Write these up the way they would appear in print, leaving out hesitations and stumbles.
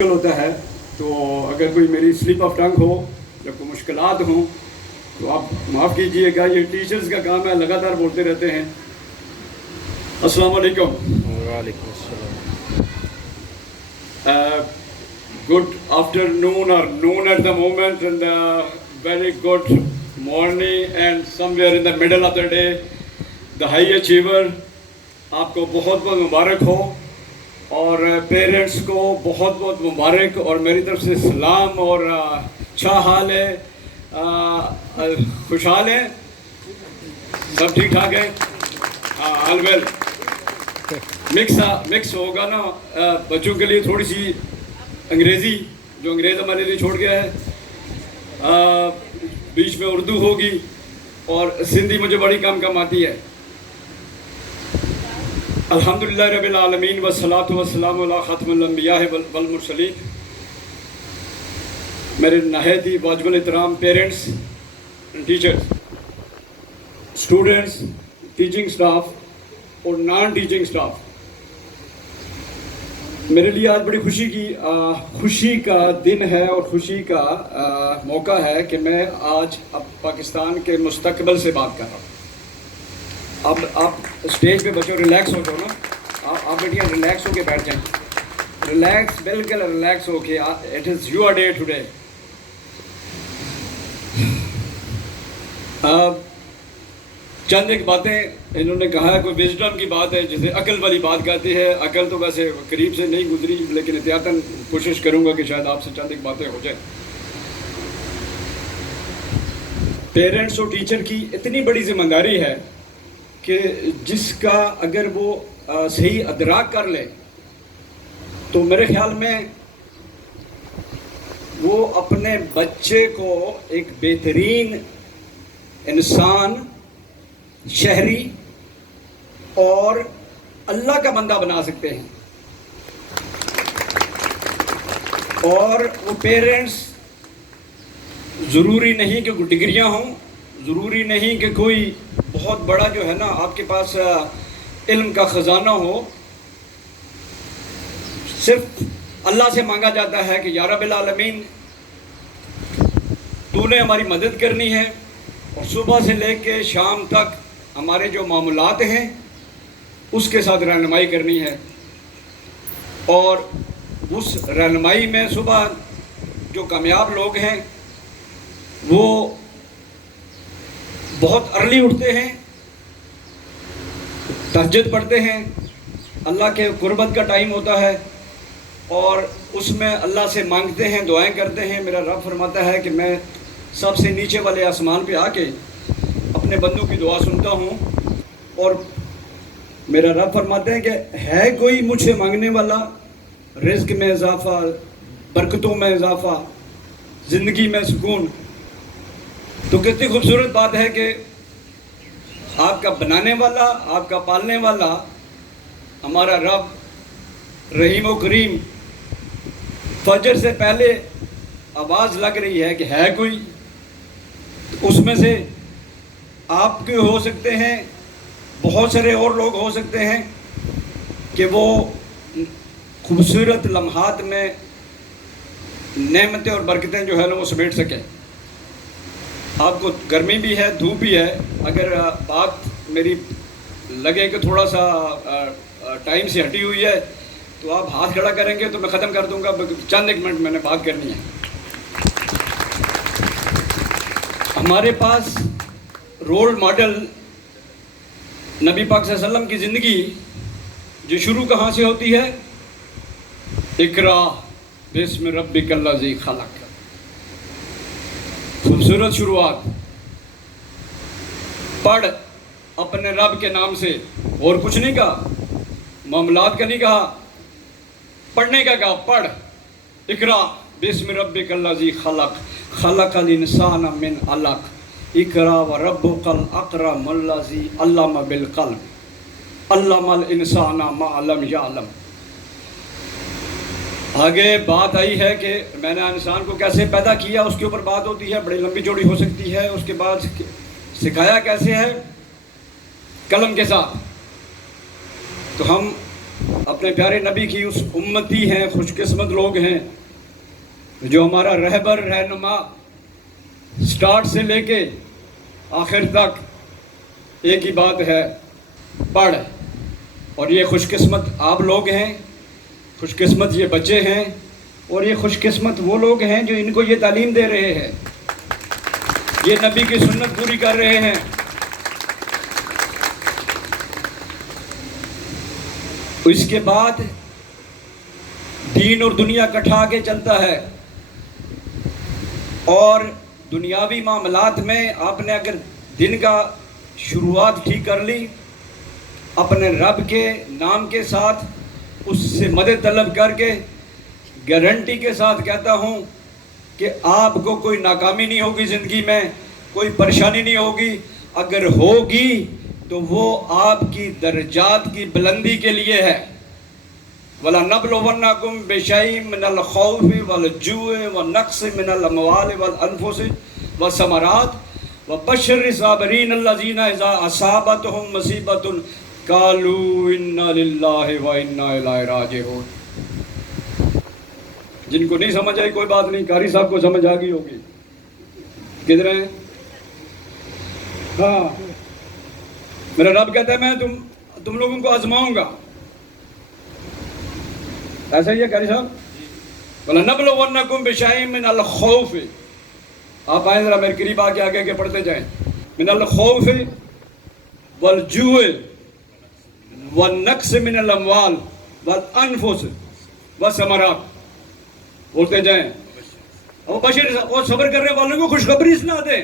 ہوتا ہے تو اگر کوئی میری سلپ آف ٹنگ ہو یا کوئی مشکلات ہوں تو آپ معاف کیجئے گا. یہ ٹیچرز کا کام ہے, لگاتار بولتے رہتے ہیں. السلام علیکم. وعلیکم السلام. Good afternoon or noon at the moment, and very good morning and somewhere in the middle of the day. The high achiever, آپ کو بہت بہت مبارک ہو, اور پیرنٹس کو بہت بہت مبارک, اور میری طرف سے سلام. اور اچھا حال ہے, خوشحال ہیں, سب ٹھیک ٹھاک ہے. آل ویل. مکس ہوگا نا بچوں کے لیے, تھوڑی سی انگریزی, جو انگریز ہمارے لیے چھوڑ گیا ہے, بیچ میں اردو ہوگی, اور سندھی مجھے بڑی کم آتی ہے. الحمدللہ رب العالمین والصلاة والسلام علی خاتم الانبیاء والمرسلین. میرے نہایت ہی واجب الاحترام parents, teachers, students, teaching staff اور نان ٹیچنگ سٹاف, میرے لیے آج بڑی خوشی کا دن ہے اور خوشی کا موقع ہے کہ میں آج پاکستان کے مستقبل سے بات کر رہا ہوں. اب آپ اسٹیج پہ بچوں ریلیکس ہو جاؤ نا, آپ بیٹھیے ریلیکس ہو کے بیٹھ جائیں, ریلیکس, بالکل ریلیکس ہو کے. It is your day today. چند ایک باتیں انہوں نے کہا, کوئی وزڈم کی بات ہے جسے عقل والی بات کہتے ہیں. عقل تو ویسے قریب سے نہیں گزری, لیکن احتیاطاً کوشش کروں گا کہ شاید آپ سے چند ایک باتیں ہو جائیں. پیرنٹس اور ٹیچر کی اتنی بڑی ذمہ داری ہے کہ جس کا اگر وہ صحیح ادراک کر لے تو میرے خیال میں وہ اپنے بچے کو ایک بہترین انسان, شہری اور اللہ کا بندہ بنا سکتے ہیں. اور وہ پیرنٹس ضروری نہیں کہ کوئی ڈگریاں ہوں, ضروری نہیں کہ کوئی بہت بڑا جو ہے نا آپ کے پاس علم کا خزانہ ہو. صرف اللہ سے مانگا جاتا ہے کہ یا رب العالمین تو نے ہماری مدد کرنی ہے, اور صبح سے لے کے شام تک ہمارے جو معاملات ہیں اس کے ساتھ رہنمائی کرنی ہے. اور اس رہنمائی میں صبح جو کامیاب لوگ ہیں وہ بہت ارلی اٹھتے ہیں, تہجد پڑھتے ہیں, اللہ کے قربت کا ٹائم ہوتا ہے, اور اس میں اللہ سے مانگتے ہیں, دعائیں کرتے ہیں. میرا رب فرماتا ہے کہ میں سب سے نیچے والے آسمان پہ آ کے اپنے بندوں کی دعا سنتا ہوں, اور میرا رب فرماتے ہیں کہ ہے کوئی مجھ سے مانگنے والا, رزق میں اضافہ, برکتوں میں اضافہ, زندگی میں سکون. تو کتنی خوبصورت بات ہے کہ آپ کا بنانے والا, آپ کا پالنے والا ہمارا رب رحیم و کریم فجر سے پہلے آواز لگ رہی ہے کہ ہے کوئی. اس میں سے آپ کے ہو سکتے ہیں, بہت سارے اور لوگ ہو سکتے ہیں کہ وہ خوبصورت لمحات میں نعمتیں اور برکتیں جو ہے نا وہ سمیٹ سکیں. آپ کو گرمی بھی ہے, دھوپ بھی ہے, اگر بات میری لگے کہ تھوڑا سا ٹائم سے ہٹی ہوئی ہے تو آپ ہاتھ کھڑا کریں گے تو میں ختم کر دوں گا. چند ایک منٹ میں نے بات کرنی ہے. ہمارے پاس رول ماڈل نبی پاک صلی اللہ علیہ وسلم کی زندگی جو شروع کہاں سے ہوتی ہے؟ اقرا بسم ربک الذی خلق. خوبصورت شروعات. پڑھ اپنے رب کے نام سے, اور کچھ نہیں کہا, معاملات کا نہیں کہا, پڑھنے کا کہا. پڑھ اقرا بسم ربک الذی خلق, خلق الانسان من علق, اقرا وربک الاکرم الذی علم بالقلم, علم الانسان ما لم یعلم. آگے بات آئی ہے کہ میں نے انسان کو کیسے پیدا کیا, اس کے اوپر بات ہوتی ہے, بڑی لمبی چوڑی ہو سکتی ہے. اس کے بعد سکھایا کیسے ہے؟ قلم کے ساتھ. تو ہم اپنے پیارے نبی کی اس امتی ہیں، خوش قسمت لوگ ہیں جو ہمارا رہبر رہنما سٹارٹ سے لے کے آخر تک ایک ہی بات ہے، پڑھ. اور یہ خوش قسمت آپ لوگ ہیں، خوش قسمت یہ بچے ہیں، اور یہ خوش قسمت وہ لوگ ہیں جو ان کو یہ تعلیم دے رہے ہیں، یہ نبی کی سنت پوری کر رہے ہیں. اس کے بعد دین اور دنیا کٹھا کے چلتا ہے، اور دنیاوی معاملات میں آپ نے اگر دن کا شروعات ٹھیک کر لی اپنے رب کے نام کے ساتھ، اس سے مدد طلب کر کے، گارنٹی کے ساتھ کہتا ہوں کہ آپ کو کوئی ناکامی نہیں ہوگی زندگی میں، کوئی پریشانی نہیں ہوگی. اگر ہوگی تو وہ آپ کی درجات کی بلندی کے لیے ہے. وَلَنَبْلُوَنَّكُمْ بِشَيْءٍ مِّنَ الْخَوْفِ وَالْجُوعِ وَالنَّقْصِ مِنَ الْأَمْوَالِ وَالْأَنفُسِ وَالثَّمَرَاتِ وَبَشِّرِ الصَّابِرِينَ الَّذِينَ إِذَا أَصَابَتْهُم مُّصِيبَةٌ قَالُوا إِنَّا لِلَّهِ وَإِنَّا إِلَيْهِ رَاجِعُونَ. جن کو نہیں سمجھ آئی کوئی بات نہیں، قاری صاحب کو سمجھ آ گئی ہوگی. کدھر ہیں؟ ہاں، میرا رب کہتا ہے میں تم لوگوں کو آزماؤں گا. ایسا ہی ہے قاری صاحب. وَلَنَبْلُوَنَّكُمْ بِشَيْءٍ مِّنَ الْخَوْفِ. آپ آئیں ذرا میرے قریب آ کے آگے پڑھتے جائیں. مِّنَ الْخَوْفِ وَالْجُوعِ وَالنَّقْصِ مِنَ الْأَمْوَالِ وَالْأَنفُسِ وَالثَّمَرَاتِ. بولتے جائیں. اور بشیر اور صبر کرنے والوں کو خوشخبری سنا دیں.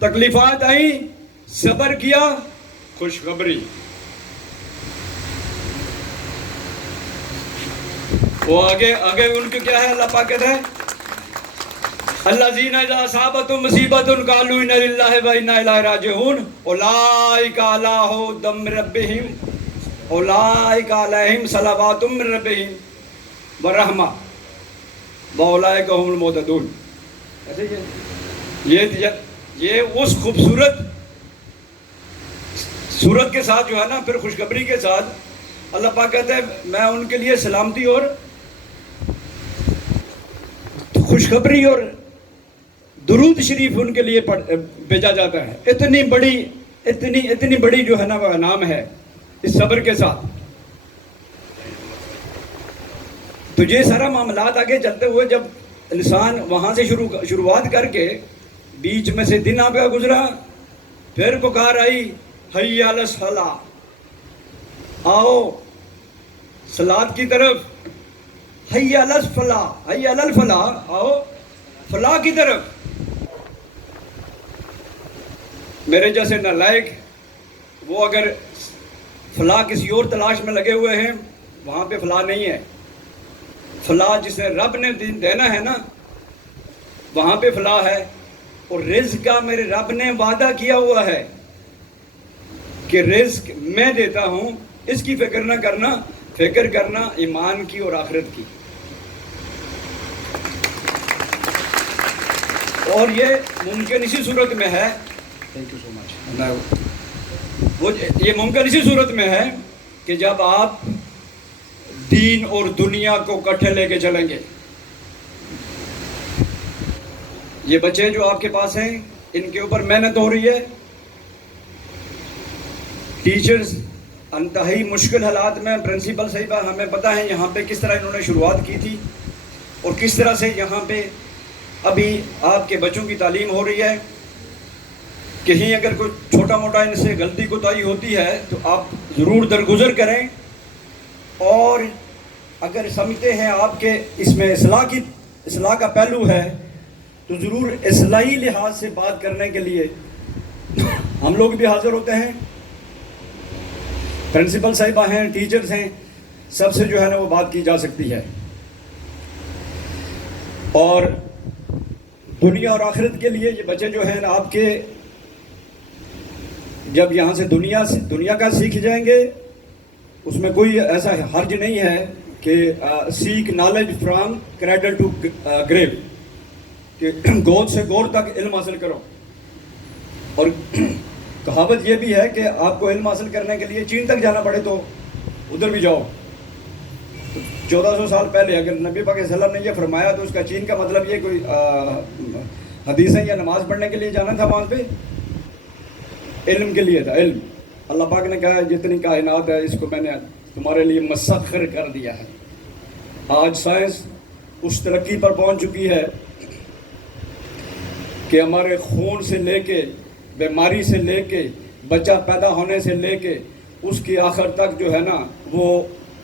تکلیفات آئیں، صبر کیا، خوشخبری. وہ آگے ان کے کیا ہے؟ اللہ پاک کہتا ہے الذین اذا اصابتهم مصیبۃ قالوا انا للہ وانا الیہ راجعون اولئک علی ھدی من ربہم اولئک علیہم صلوات من ربہم ورحمہ واولئک هم المہتدون. یہ اس خوبصورت صورت کے ساتھ جو ہے نا، پھر خوشخبری کے ساتھ اللہ پاک کہتے ہیں میں ان کے لیے سلامتی اور خوشخبری اور درود شریف ان کے لیے بھیجا جاتا ہے. اتنی بڑی جو ہے نا وہ انعام ہے اس صبر کے ساتھ. تو یہ سارا معاملات آگے چلتے ہوئے جب انسان وہاں سے شروعات کر کے بیچ میں سے دن آپ کا گزرا، پھر پکار آئی حی علی الصلاۃ، آؤ صلاۃ کی طرف. حی علی الفلاح، حی علی الفلاح، آؤ فلاح کی طرف. میرے جیسے نالائق وہ اگر فلاح کسی اور تلاش میں لگے ہوئے ہیں، وہاں پہ فلاح نہیں ہے. فلاح جسے رب نے دینا ہے نا، وہاں پہ فلاح ہے. اور رزق کا میرے رب نے وعدہ کیا ہوا ہے کہ رزق میں دیتا ہوں، اس کی فکر نہ کرنا، فکر کرنا ایمان کی اور آخرت کی. اور یہ ممکن اسی صورت میں ہے، تھینک یو سو مچ، یہ ممکن اسی صورت میں ہے کہ جب آپ دین اور دنیا کو کٹھے لے کے چلیں گے. یہ بچے جو آپ کے پاس ہیں ان کے اوپر محنت ہو رہی ہے. ٹیچرز انتہائی مشکل حالات میں، پرنسپل صاحبہ ہمیں پتہ ہے یہاں پہ کس طرح انہوں نے شروعات کی تھی اور کس طرح سے یہاں پہ ابھی آپ کے بچوں کی تعلیم ہو رہی ہے. کہیں اگر کوئی چھوٹا موٹا ان سے غلطی کوتاہی ہوتی ہے تو آپ ضرور درگزر کریں، اور اگر سمجھتے ہیں آپ کے اس میں اصلاح کا پہلو ہے تو ضرور اصلاحی لحاظ سے بات کرنے کے لیے ہم لوگ بھی حاضر ہوتے ہیں. پرنسپل صاحبہ ہیں، ٹیچرز ہیں، سب سے جو ہے نا وہ بات کی جا سکتی ہے. اور دنیا اور آخرت کے لیے یہ بچے جو ہیں آپ کے جب یہاں سے دنیا کا سیکھ جائیں گے، اس میں کوئی ایسا حرج نہیں ہے کہ seek knowledge from cradle to grave, کہ گود سے گور تک علم حاصل کرو. اور کہاوت یہ بھی ہے کہ آپ کو علم حاصل کرنے کے لیے چین تک جانا پڑے تو ادھر بھی جاؤ. 1400 سال پہلے اگر نبی پاک صلی اللہ علیہ وسلم نے یہ فرمایا تو اس کا چین کا مطلب یہ کوئی حدیثیں یا نماز پڑھنے کے لیے جانا تھا وہاں پہ؟ علم کے لیے تھا، علم۔ اللہ پاک نے کہا جتنی کائنات ہے اس کو میں نے تمہارے لیے مسخر کر دیا ہے۔ آج سائنس اس ترقی پر پہنچ چکی ہے کہ ہمارے خون سے لے کے، بیماری سے لے کے، بچہ پیدا ہونے سے لے کے اس کی آخر تک جو ہے نا وہ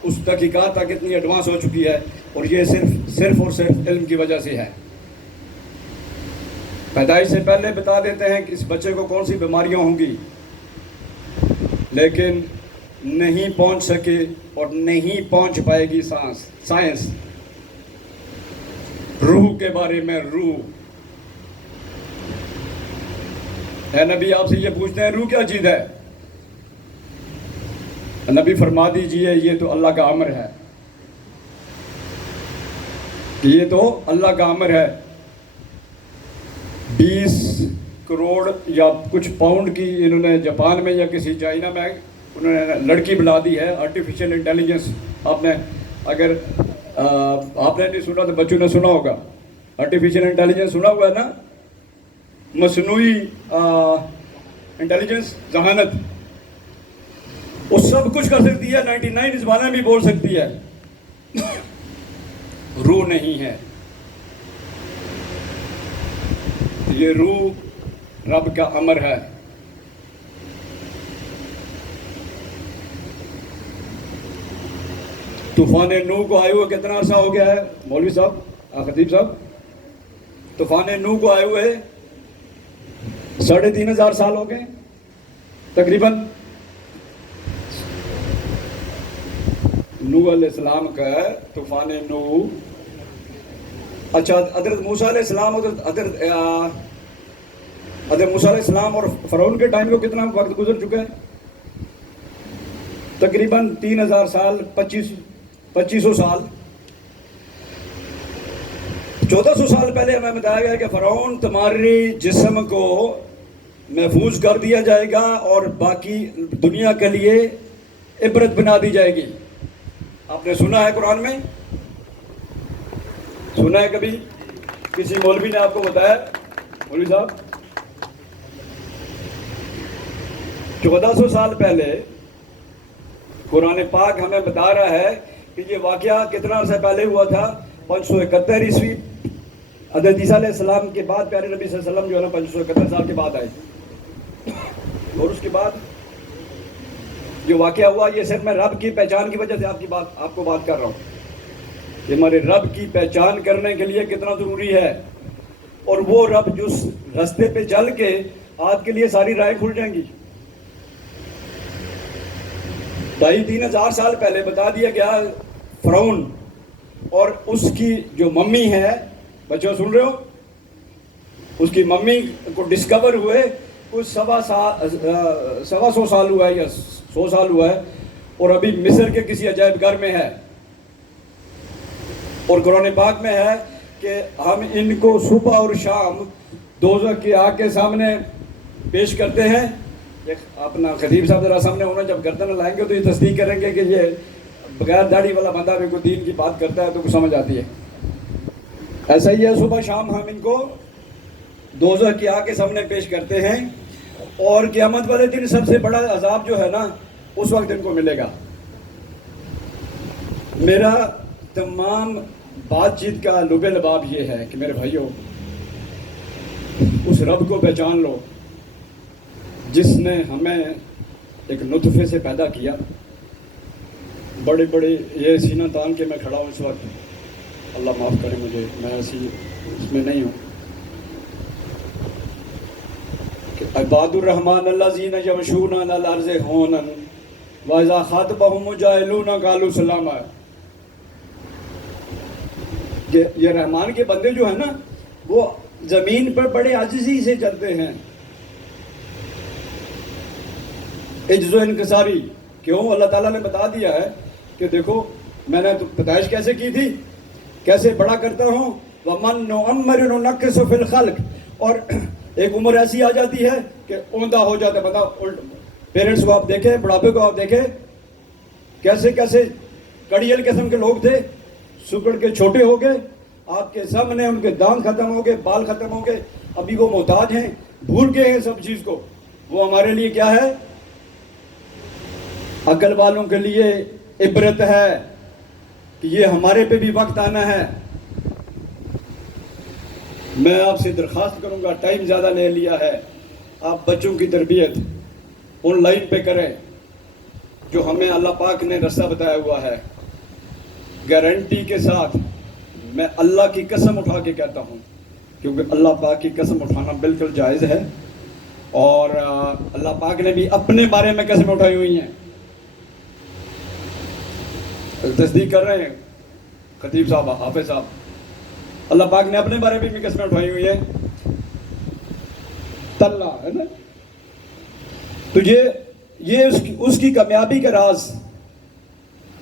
اس تحقیقات تک اتنی ایڈوانس ہو چکی ہے، اور یہ صرف اور صرف علم کی وجہ سے ہے۔ پیدائش سے پہلے بتا دیتے ہیں کہ اس بچے کو کون سی بیماریاں ہوں گی، لیکن نہیں پہنچ سکے اور نہیں پہنچ پائے گی سائنس روح کے بارے میں۔ روح ہے، نبی آپ سے یہ پوچھتے ہیں روح کیا چیز ہے؟ نبی فرما دیجئے یہ تو اللہ کا امر ہے، یہ تو اللہ کا امر ہے۔ 20 کروڑ یا کچھ پاؤنڈ کی انہوں نے جاپان میں یا کسی چائنا میں انہوں نے لڑکی بلا دی ہے، آرٹیفیشل انٹیلیجنس۔ آپ نے اگر آپ نے نہیں سنا تو بچوں نے سنا ہوگا، آرٹیفیشل انٹیلیجنس سنا ہوا ہے نا، مصنوعی انٹیلیجنس، ذہانت۔ وہ سب کچھ کر سکتی ہے، 99 زبانیں بھی بول سکتی ہے، روح نہیں ہے۔ یہ روح رب کا امر ہے۔ طوفان نوح کو آئے ہوئے کتنا عرصہ ہو گیا ہے مولوی صاحب، خطیب صاحب؟ طوفان نوح کو آئے ہوئے 3500 سال ہو گئے تقریباً۔ نوح علیہ السلام کا طوفان نوح، اچھا حضرت موسیٰ علیہ السلام، حضرت موسیٰ علیہ السلام اور فرعون کے ٹائم کو کتنا وقت گزر چکا ہے؟ تقریباً 3000 سال، 2500 سال۔ 1400 سال پہلے ہمیں بتایا گیا کہ فرعون تمہاری جسم کو محفوظ کر دیا جائے گا اور باقی دنیا کے لیے عبرت بنا دی جائے گی۔ آپ نے سنا ہے قرآن میں؟ سنا ہے کبھی؟ کسی مولوی نے آپ کو بتایا؟ مولوی صاحب 1400 سال پہلے قرآن پاک ہمیں بتا رہا ہے کہ یہ واقعہ کتنا عرصہ پہلے ہوا تھا؟ 571 عیسوی، حضرت عیسیٰ علیہ السلام کے بعد پیارے نبی صلی اللہ علیہ وسلم جو ہے نا 571 سال کے بعد آئے۔ اور اس کے بعد جو واقعہ ہوا، یہ صرف میں رب کی پہچان کی وجہ سے آپ کو بات کر رہا ہوں کہ ہمارے رب کی پہچان کرنے کے لیے کتنا ضروری ہے، اور وہ رب جس راستے پہ چل کے آپ کے لیے ساری راہیں کھل جائیں گی۔ 2500-3000 سال پہلے بتا دیا گیا فرعون اور اس کی جو ممی ہے، بچوں سن رہے ہو، اس کی ممی کو ڈسکور ہوئے کچھ 125 سال ہوا ہے یا 100 سال ہوا ہے، اور ابھی مصر کے کسی عجائب گھر میں ہے۔ اور قرآن پاک میں ہے کہ ہم ان کو صبح اور شام دوزخ کی آگ کے سامنے پیش کرتے ہیں۔ اپنا خطیب صاحب ذرا سامنے ہونا، جب گردن لائیں گے تو یہ تصدیق کریں گے کہ یہ بغیر داڑھی والا بندہ بھی کوئی دین کی بات کرتا ہے تو کچھ سمجھ آتی ہے۔ ایسا ہی ہے، صبح شام ہم ان کو دوزخ کی آگ کے سامنے پیش کرتے ہیں، اور قیامت والے دن سب سے بڑا عذاب جو ہے نا اس وقت ان کو ملے گا۔ میرا تمام بات چیت کا لب لباب یہ ہے کہ میرے بھائیوں، اس رب کو پہچان لو جس نے ہمیں ایک نطفے سے پیدا کیا۔ بڑے بڑے یہ سینہ تان کے میں کھڑا ہوں اس وقت، اللہ معاف کرے مجھے، میں ایسی اس میں نہیں ہوں۔ عباد الرحمن الذین یمشون علی الارض ہونا واذا خاطبهم الجاہلون قالوا سلاما۔ کہ یہ رحمان کے بندے جو ہیں نا وہ زمین پر بڑے عاجزی سے چلتے ہیں، عجز و انکساری۔ کیوں؟ اللہ تعالیٰ نے بتا دیا ہے کہ دیکھو میں نے پیدائش کیسے کی تھی، کیسے بڑا کرتا ہوں، وَمَن نُعَمِّرُ نُنَكِّسُ فِي الْخَلْقِ۔ اور ایک عمر ایسی آ جاتی ہے کہ اوندا ہو جاتا ہے بندہ۔ پیرنٹس کو آپ دیکھیں، بڑھاپے کو آپ دیکھیں، کیسے کیسے کڑیل قسم کے لوگ تھے, سکڑ کے چھوٹے ہو گئے, آپ کے سامنے ان کے دانت ختم ہو گئے, بال ختم ہو گئے, ابھی وہ محتاج ہیں, بھول گئے ہیں سب چیز کو. وہ ہمارے لیے کیا ہے؟ عقل والوں کے لیے عبرت ہے کہ یہ ہمارے پہ بھی وقت آنا ہے. میں آپ سے درخواست کروں گا, ٹائم زیادہ لے لیا ہے, آپ بچوں کی تربیت آن لائن پہ کریں جو ہمیں اللہ پاک نے رستہ بتایا ہوا ہے. گارنٹی کے ساتھ میں اللہ کی قسم اٹھا کے کہتا ہوں, کیونکہ اللہ پاک کی قسم اٹھانا بالکل جائز ہے, اور اللہ پاک نے بھی اپنے بارے میں قسم اٹھائی ہوئی ہیں. تصدیق کر رہے ہیں خطیب صاحب, حافظ صاحب, اللہ پاک نے اپنے بارے میں بھی قسمیں اٹھائی ہوئی ہیں. تلا ہے نا. تو یہ اس کی کامیابی کا راز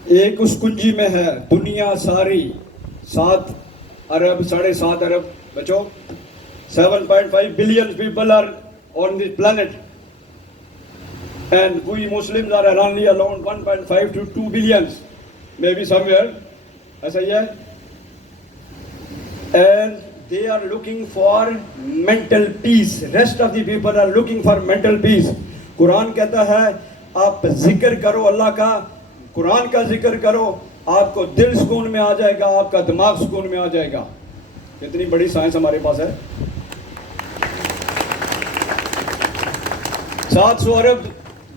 ایک اس کنجی میں ہے. دنیا ساری 7 ارب 7.5 ارب بچو 7.5 billion people are on this planet, and we Muslims are only around 1.5 to 2 billions, maybe somewhere, ایسا ہی ہے. And they are looking for mental peace. Rest of the people are looking for mental peace. قرآن کہتا ہے آپ ذکر کرو اللہ کا, قرآن کا ذکر کرو, آپ کو دل سکون میں آ جائے گا, آپ کا دماغ سکون میں آ جائے گا. کتنی بڑی سائنس ہمارے پاس ہے. 700 ارب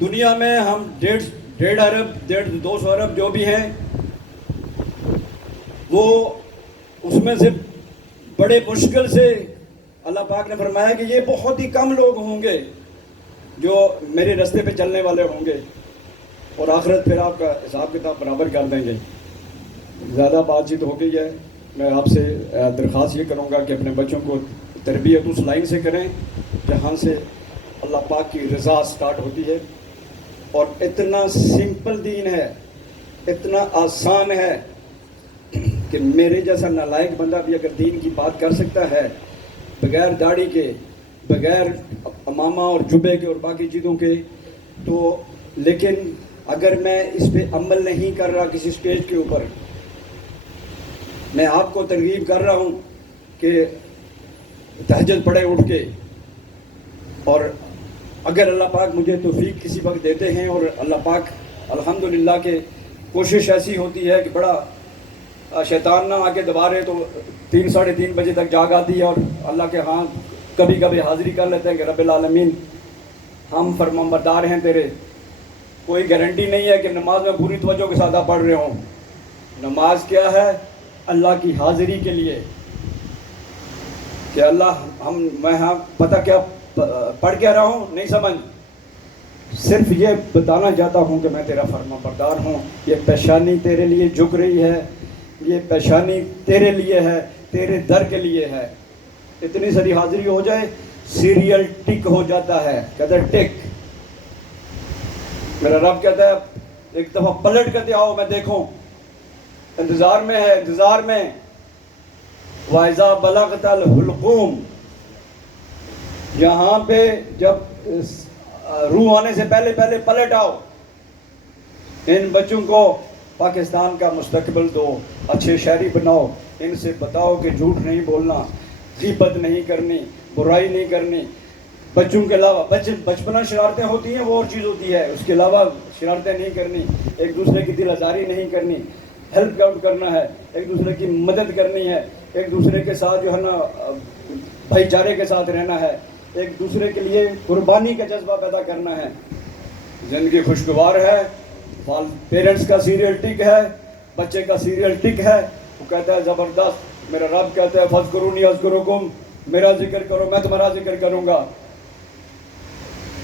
دنیا میں, ہم 1.5 ارب 200 ارب جو بھی ہیں, وہ اس میں سے بڑے مشکل سے اللہ پاک نے فرمایا کہ یہ بہت ہی کم لوگ ہوں گے جو میرے راستے پہ چلنے والے ہوں گے, اور آخرت پھر آپ کا حساب کتاب برابر کر دیں گے. زیادہ بات چیت ہو گئی ہے. میں آپ سے درخواست یہ کروں گا کہ اپنے بچوں کو تربیت اس لائن سے کریں جہاں سے اللہ پاک کی رضا سٹارٹ ہوتی ہے. اور اتنا سمپل دین ہے, اتنا آسان ہے کہ میرے جیسا نالائق بندہ بھی اگر دین کی بات کر سکتا ہے بغیر داڑھی کے, بغیر امامہ اور جبے کے اور باقی چیزوں کے, تو لیکن اگر میں اس پہ عمل نہیں کر رہا کسی سٹیج کے اوپر, میں آپ کو ترغیب کر رہا ہوں کہ تہجد پڑھے اٹھ کے, اور اگر اللہ پاک مجھے توفیق کسی وقت دیتے ہیں, اور اللہ پاک الحمدللہ کہ کوشش ایسی ہوتی ہے کہ بڑا شیطان نہ آ کے دبارے تو 3 ساڑھے 3 بجے تک جاگ آتی ہے, اور اللہ کے ہاں کبھی کبھی حاضری کر لیتے ہیں کہ رب العالمین ہم فرمانبردار ہیں تیرے. کوئی گارنٹی نہیں ہے کہ نماز میں پوری توجہ کے ساتھ آپ پڑھ رہے ہوں. نماز کیا ہے؟ اللہ کی حاضری کے لیے, کہ اللہ میں ہاں پتہ کیا پڑھ کے رہا ہوں نہیں سمجھ, صرف یہ بتانا چاہتا ہوں کہ میں تیرا فرمانبردار ہوں. یہ پیشانی تیرے لیے جھک رہی ہے, یہ پیشانی تیرے لیے ہے, تیرے در کے لیے ہے. اتنی ساری حاضری ہو جائے, سیریل ٹک ہو جاتا ہے. کہتا ہے ٹک, میرا رب کہتا ہے ایک دفعہ پلٹ کر آؤ میں دیکھوں, انتظار میں ہے, انتظار میں. وَإِذَا بَلَغْتَ الْحُلْقُومَ, یہاں پہ جب روح آنے سے پہلے پلٹ آؤ. ان بچوں کو پاکستان کا مستقبل دو, اچھے شہری بناؤ, ان سے بتاؤ کہ جھوٹ نہیں بولنا, غیبت نہیں کرنی, برائی نہیں کرنی. بچوں کے علاوہ بچپنا شرارتیں ہوتی ہیں وہ اور چیز ہوتی ہے, اس کے علاوہ شرارتیں نہیں کرنی, ایک دوسرے کی دل آزاری نہیں کرنی, ہیلپ آؤٹ کرنا ہے, ایک دوسرے کی مدد کرنی ہے, ایک دوسرے کے ساتھ جو ہے نا بھائی چارے کے ساتھ رہنا ہے, ایک دوسرے کے لیے قربانی کا جذبہ پیدا کرنا ہے. زندگی خوشگوار ہے, پیرنٹس کا سیریل ٹک ہے, بچے کا سیریل ٹک ہے. وہ کہتا ہے زبردست, میرا رب کہتا ہے فَاذْكُرُونِي أَذْكُرُكُمْ, میرا ذکر کرو میں تمہارا ذکر کروں گا.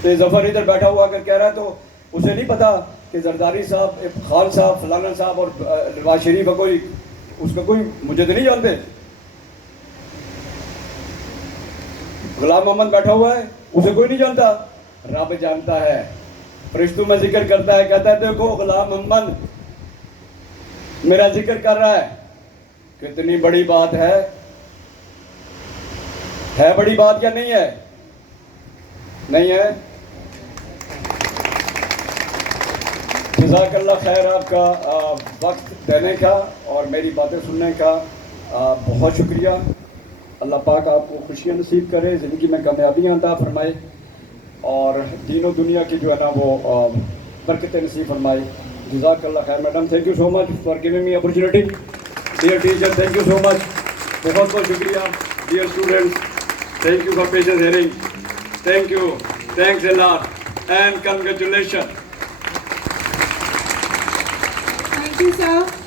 تو ظفر ادھر بیٹھا ہوا اگر کہہ رہا ہے تو اسے نہیں پتا کہ زرداری صاحب, خان صاحب, فلانا صاحب اور نواز شریف کا کوئی, اس کا کوئی, مجھے تو نہیں جانتے. غلام محمد بیٹھا ہوا ہے, اسے کوئی نہیں جانتا, رب جانتا ہے. فرشتوں میں ذکر کرتا ہے, کہتا ہے دیکھو غلام محمد میرا ذکر کر رہا ہے. کتنی بڑی بات ہے بڑی بات یا نہیں ہے؟ نہیں ہے. جزاک اللہ خیر آپ کا وقت دینے کا اور میری باتیں سننے کا بہت شکریہ. اللہ پاک آپ کو خوشیاں نصیب کرے, زندگی میں کامیابیاں عطا فرمائے اور دین و دنیا کی جو ہے نا وہ برکتیں نصیب فرمائے. جزاک اللہ خیر. Madam thank you so much for giving me opportunity. Dear teacher thank you so much, بہت بہت شکریہ. Dear students thank you for patience hearing. Thank you, thanks a lot and congratulation. Thank you, sir.